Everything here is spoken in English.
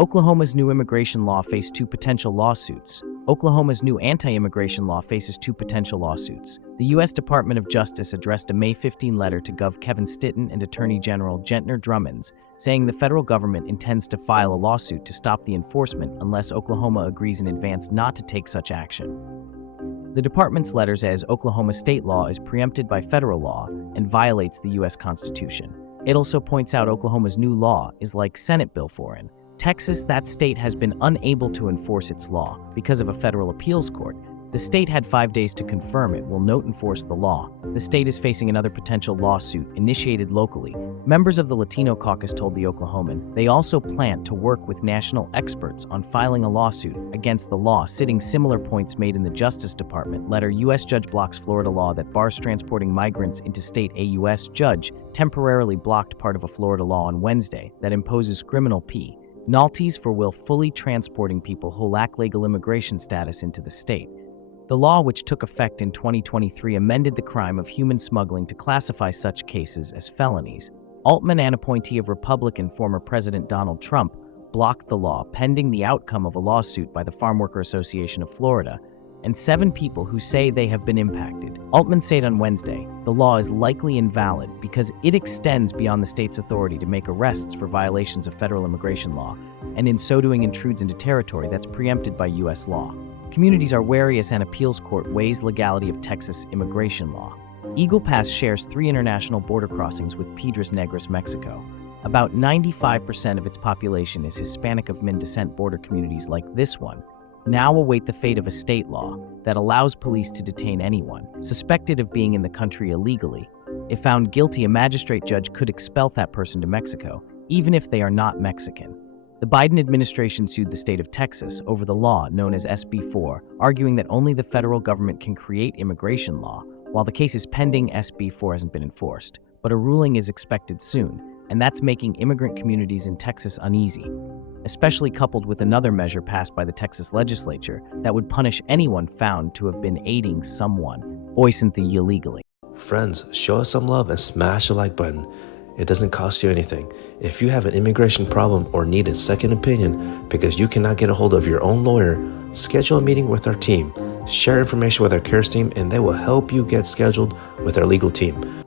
Oklahoma's new immigration law faced two potential lawsuits. Oklahoma's new anti-immigration law faces two potential lawsuits. The U.S. Department of Justice addressed a May 15 letter to Gov. Kevin Stitton and Attorney General Gentner Drummonds, saying the federal government intends to file a lawsuit to stop the enforcement unless Oklahoma agrees in advance not to take such action. The department's letter says Oklahoma state law is preempted by federal law and violates the U.S. Constitution. It also points out Oklahoma's new law is like Senate Bill 4 in Texas. That state has been unable to enforce its law because of a federal appeals court. The state had 5 days to confirm it will not enforce the law. The state is facing another potential lawsuit initiated locally. Members of the Latino caucus told the Oklahoman they also plan to work with national experts on filing a lawsuit against the law, citing similar points made in the Justice Department letter. U.S. judge blocks Florida law that bars transporting migrants into state. A U.S. judge temporarily blocked part of a Florida law on Wednesday that imposes criminal penalties for willfully transporting people who lack legal immigration status into the state. The law, which took effect in 2023, amended the crime of human smuggling to classify such cases as felonies. Altman, an appointee of Republican former President Donald Trump, blocked the law pending the outcome of a lawsuit by the Farm Worker Association of Florida and 7 people who say they have been impacted. Altman said on Wednesday, the law is likely invalid because it extends beyond the state's authority to make arrests for violations of federal immigration law, and in so doing intrudes into territory that's preempted by U.S. law. Communities are wary as an appeals court weighs legality of Texas immigration law. Eagle Pass shares 3 international border crossings with Piedras Negras, Mexico. About 95% of its population is Hispanic of Min descent. Border communities like this one now await the fate of a state law that allows police to detain anyone suspected of being in the country illegally. If found guilty, a magistrate judge could expel that person to Mexico, even if they are not Mexican. The Biden administration sued the state of Texas over the law known as SB 4, arguing that only the federal government can create immigration law. While the case is pending, SB 4 hasn't been enforced, but a ruling is expected soon, and that's making immigrant communities in Texas uneasy, especially coupled with another measure passed by the Texas legislature that would punish anyone found to have been aiding someone illegally. Friends, show us some love and smash the like button. It doesn't cost you anything. If you have an immigration problem or need a second opinion because you cannot get a hold of your own lawyer, schedule a meeting with our team. Share information with our CARES team and they will help you get scheduled with our legal team.